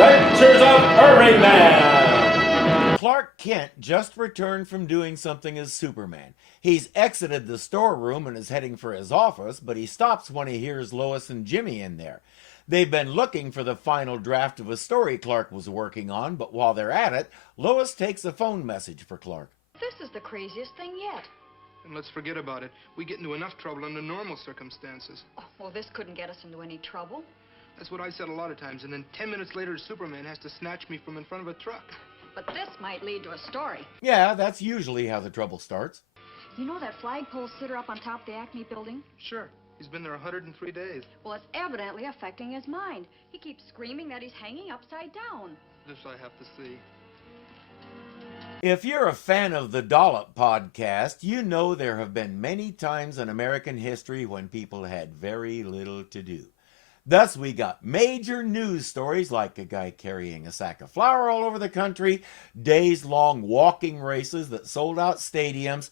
Adventures of Irvingman! Clark Kent just returned from doing something as Superman. He's exited the storeroom and is heading for his office, but he stops when he hears Lois and Jimmy in there. They've been looking for the final draft of a story Clark was working on, but while they're at it, Lois takes a phone message for Clark. This is the craziest thing yet. And let's forget about it. We get into enough trouble under normal circumstances. Oh, well, this couldn't get us into any trouble. That's what I said a lot of times, and then 10 minutes later, Superman has to snatch me from in front of a truck. But this might lead to a story. Yeah, that's usually how the trouble starts. You know that flagpole sitter up on top of the Acme building? Sure. He's been there 103 days. Well, it's evidently affecting his mind. He keeps screaming that he's hanging upside down. This I have to see. If you're a fan of the Dollop podcast, you know there have been many times in American history when people had very little to do. Thus, we got major news stories like a guy carrying a sack of flour all over the country, days-long walking races that sold out stadiums,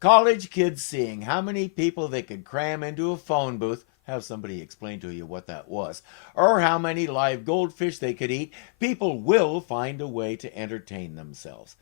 college kids seeing how many people they could cram into a phone booth, have somebody explain to you what that was, or how many live goldfish they could eat. People will find a way to entertain themselves.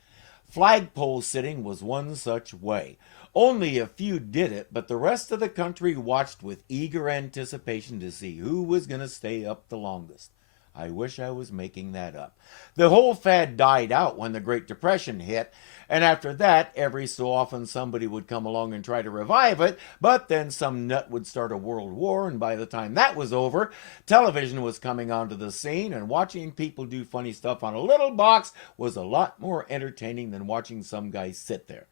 Flagpole sitting was one such way. Only a few did it, but the rest of the country watched with eager anticipation to see who was going to stay up the longest. I wish I was making that up. The whole fad died out when the Great Depression hit, and after that, every so often somebody would come along and try to revive it, but then some nut would start a world war, and by the time that was over, television was coming onto the scene, and watching people do funny stuff on a little box was a lot more entertaining than watching some guy sit there.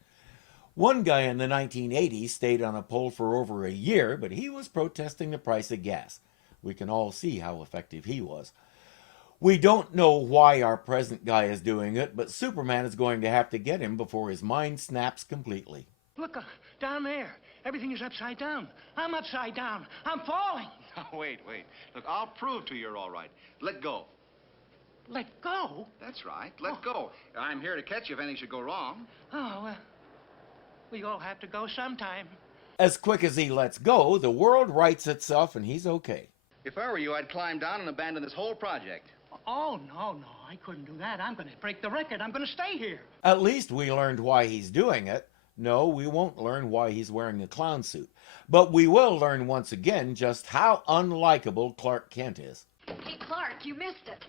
One guy in the 1980s stayed on a pole for over a year, but he was protesting the price of gas. We can all see how effective he was. We don't know why our present guy is doing it, but Superman is going to have to get him before his mind snaps completely. Look, down there. Everything is upside down. I'm upside down. I'm falling. Oh, wait. Look, I'll prove to you you're all right. Let go. Let go? That's right. Let go. I'm here to catch you if anything should go wrong. Oh, well, we all have to go sometime. As quick as he lets go, the world rights itself and he's okay. If I were you, I'd climb down and abandon this whole project. Oh, no, I couldn't do that. I'm going to break the record. I'm going to stay here. At least we learned why he's doing it. No, we won't learn why he's wearing a clown suit. But we will learn once again just how unlikable Clark Kent is. Hey, Clark, you missed it.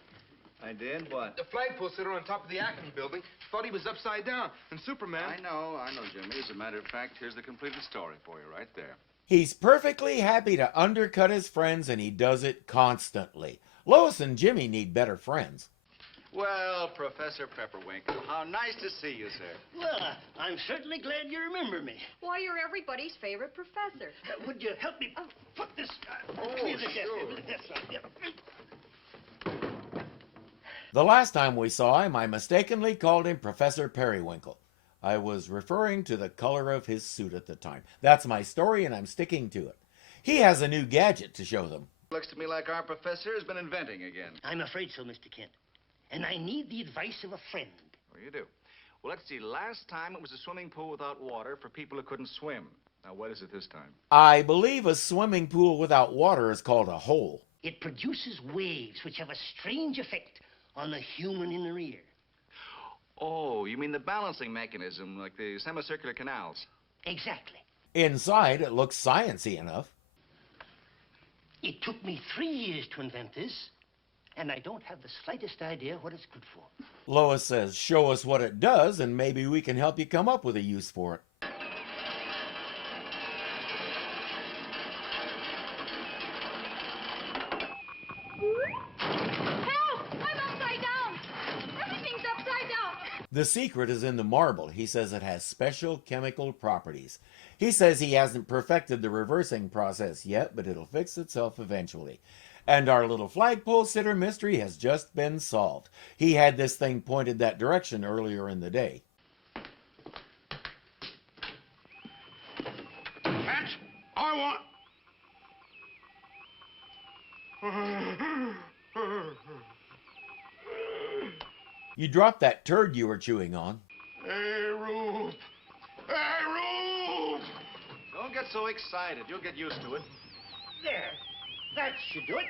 I did? What? The flagpole sitter on top of the Acme building thought he was upside down, and Superman... I know, Jimmy. As a matter of fact, here's the completed story for you right there. He's perfectly happy to undercut his friends, and he does it constantly. Lois and Jimmy need better friends. Well, Professor Pepperwinkle, how nice to see you, sir. Well, I'm certainly glad you remember me. Why, you're everybody's favorite professor. Would you help me put this... clear the desk. That's right, yeah. The last time we saw him, I mistakenly called him Professor Pepperwinkle. I was referring to the color of his suit at the time. That's my story, and I'm sticking to it. He has a new gadget to show them. Looks to me like our professor has been inventing again. I'm afraid so, Mr. Kent. And I need the advice of a friend. Well, you do. Well, let's see. Last time it was a swimming pool without water for people who couldn't swim. Now, what is it this time? I believe a swimming pool without water is called a hole. It produces waves which have a strange effect on the human inner ear. Oh, you mean the balancing mechanism, like the semicircular canals? Exactly. Inside, it looks sciencey enough. It took me 3 years to invent this, and I don't have the slightest idea what it's good for. Lois says, show us what it does, and maybe we can help you come up with a use for it. Help! I'm upside down! Everything's upside down! The secret is in the marble. He says it has special chemical properties. He says he hasn't perfected the reversing process yet, but it'll fix itself eventually. And our little flagpole sitter mystery has just been solved. He had this thing pointed that direction earlier in the day. Catch! I want... You dropped that turd you were chewing on. Hey, Rube! Hey, Rube! Don't get so excited. You'll get used to it. There. That should do it.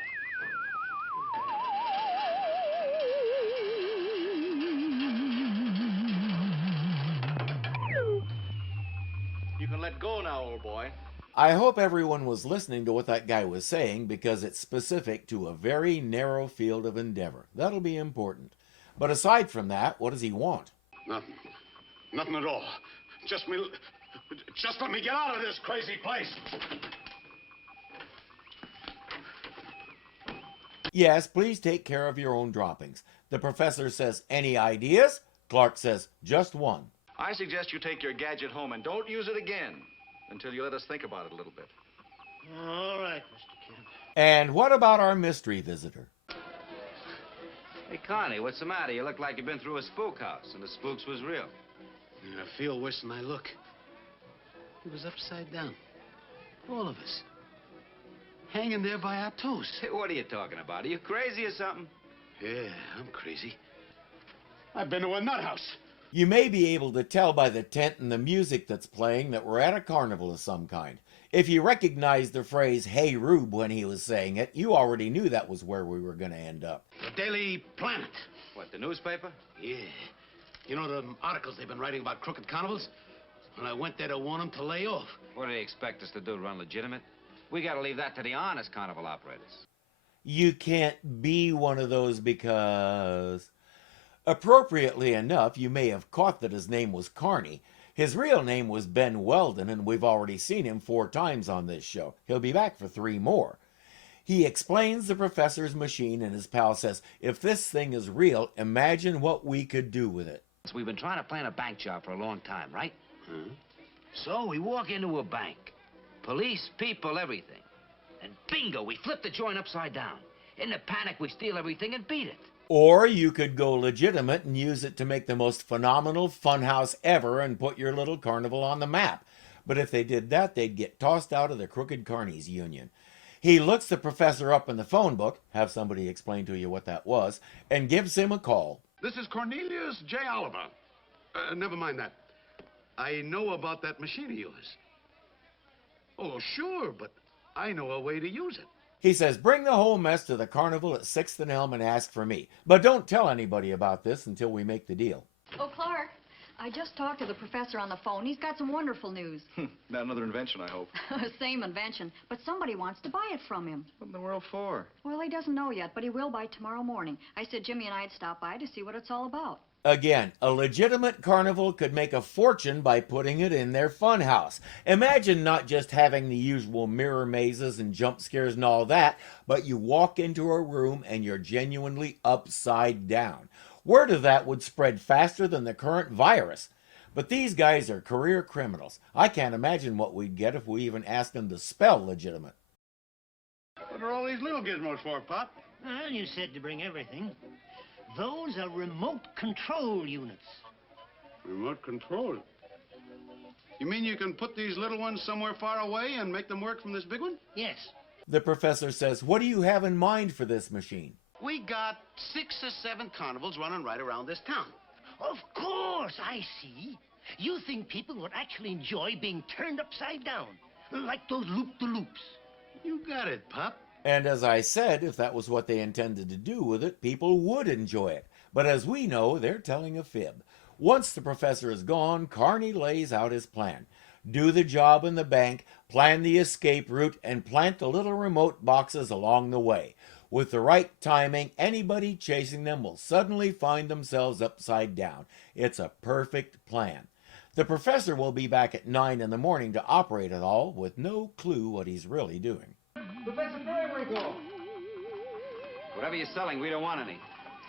Let go now, old boy. I hope everyone was listening to what that guy was saying because it's specific to a very narrow field of endeavor. That'll be important. But aside from that, what does he want? Nothing. Nothing at all. Just let me get out of this crazy place. Yes, please take care of your own droppings. The professor says, any ideas? Clark says, just one. I suggest you take your gadget home and don't use it again until you let us think about it a little bit. All right, Mr. Kemp. And what about our mystery visitor? Hey, Connie, what's the matter? You look like you've been through a spook house, and the spooks was real. I feel worse than I look. He was upside down. All of us. Hanging there by our toes. Hey, what are you talking about? Are you crazy or something? Yeah, I'm crazy. I've been to a nut house. You may be able to tell by the tent and the music that's playing that we're at a carnival of some kind. If you recognized the phrase, hey Rube, when he was saying it, you already knew that was where we were going to end up. The Daily Planet. What, the newspaper? Yeah. You know the articles they've been writing about crooked carnivals? When I went there to warn them to lay off. What do they expect us to do, run legitimate? We gotta leave that to the honest carnival operators. You can't be one of those because... Appropriately enough, you may have caught that his name was Carney. His real name was Ben Weldon, and we've already seen him 4 times on this show. He'll be back for 3 more. He explains the professor's machine, and his pal says, if this thing is real, imagine what we could do with it. We've been trying to plan a bank job for a long time, right? So we walk into a bank. Police, people, everything. And bingo, we flip the joint upside down. In the panic, we steal everything and beat it. Or you could go legitimate and use it to make the most phenomenal funhouse ever and put your little carnival on the map. But if they did that, they'd get tossed out of the Crooked Carnies Union. He looks the professor up in the phone book, have somebody explain to you what that was, and gives him a call. This is Cornelius J. Oliver. Never mind that. I know about that machine of yours. Oh, sure, but I know a way to use it. He says, bring the whole mess to the carnival at 6th and Elm and ask for me. But don't tell anybody about this until we make the deal. Oh, Clark, I just talked to the professor on the phone. He's got some wonderful news. Not another invention, I hope. Same invention, but somebody wants to buy it from him. What in the world for? Well, he doesn't know yet, but he will by tomorrow morning. I said Jimmy and I'd stop by to see what it's all about. Again, a legitimate carnival could make a fortune by putting it in their funhouse. Imagine not just having the usual mirror mazes and jump scares and all that, but you walk into a room and you're genuinely upside down. Word of that would spread faster than the current virus. But these guys are career criminals. I can't imagine what we'd get if we even asked them to spell legitimate. What are all these little gizmos for, Pop? Well, you said to bring everything. Those are remote control units. Remote control? You mean you can put these little ones somewhere far away and make them work from this big one? Yes. The professor says, what do you have in mind for this machine? We got 6 or 7 carnivals running right around this town. Of course, I see. You think people would actually enjoy being turned upside down, like those loop-de-loops. You got it, Pop. And as I said, if that was what they intended to do with it, people would enjoy it. But as we know, they're telling a fib. Once the professor is gone, Carney lays out his plan. Do the job in the bank, plan the escape route, and plant the little remote boxes along the way. With the right timing, anybody chasing them will suddenly find themselves upside down. It's a perfect plan. The professor will be back at 9 in the morning to operate it all, with no clue what he's really doing. Professor Pepperwinkle! Whatever you're selling, we don't want any.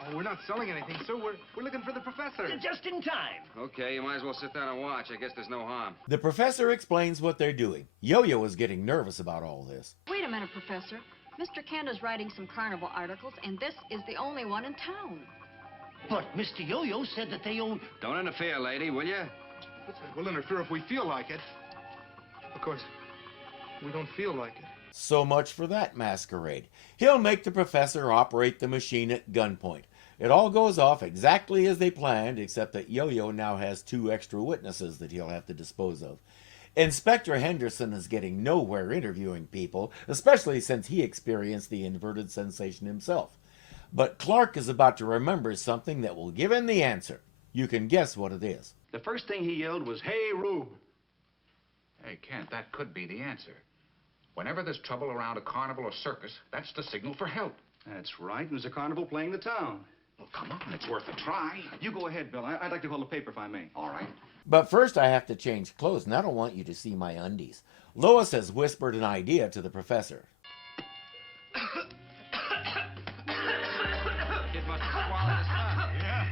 Oh, we're not selling anything, sir. We're looking for the professor. Just in time. Okay, you might as well sit down and watch. I guess there's no harm. The professor explains what they're doing. Yo-Yo is getting nervous about all this. Wait a minute, Professor. Mr. Kent is writing some carnival articles, and this is the only one in town. But Mr. Yo-Yo said that they own... Don't interfere, lady, will you? We'll interfere if we feel like it. Of course, we don't feel like it. So much for that masquerade. He'll make the professor operate the machine at gunpoint. It all goes off exactly as they planned, except that Yo-Yo now has 2 extra witnesses that he'll have to dispose of. Inspector Henderson is getting nowhere interviewing people, especially since he experienced the inverted sensation himself. But Clark is about to remember something that will give him the answer. You can guess what it is. The first thing he yelled was, "Hey, Rube." Hey, Kent, that could be the answer. Whenever there's trouble around a carnival or circus, that's the signal for help. That's right. There's a carnival playing the town. Well, come on, it's worth a try. You go ahead, Bill. I'd like to call the paper if I may. All right. But first I have to change clothes, and I don't want you to see my undies. Lois has whispered an idea to the professor. Kid must have swallowed his tongue. Yeah.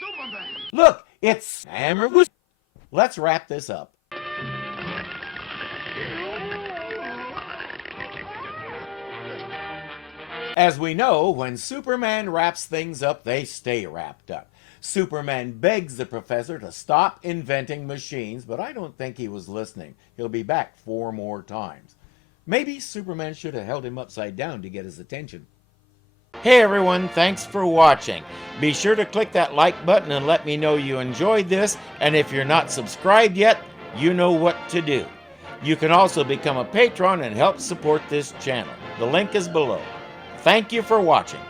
Superman! Look, it's Hammer. Let's wrap this up. As we know, when Superman wraps things up, they stay wrapped up. Superman begs the professor to stop inventing machines, but I don't think he was listening. He'll be back 4 more times. Maybe Superman should have held him upside down to get his attention. Hey everyone, thanks for watching. Be sure to click that like button and let me know you enjoyed this, and if you're not subscribed yet, you know what to do. You can also become a patron and help support this channel. The link is below. Thank you for watching.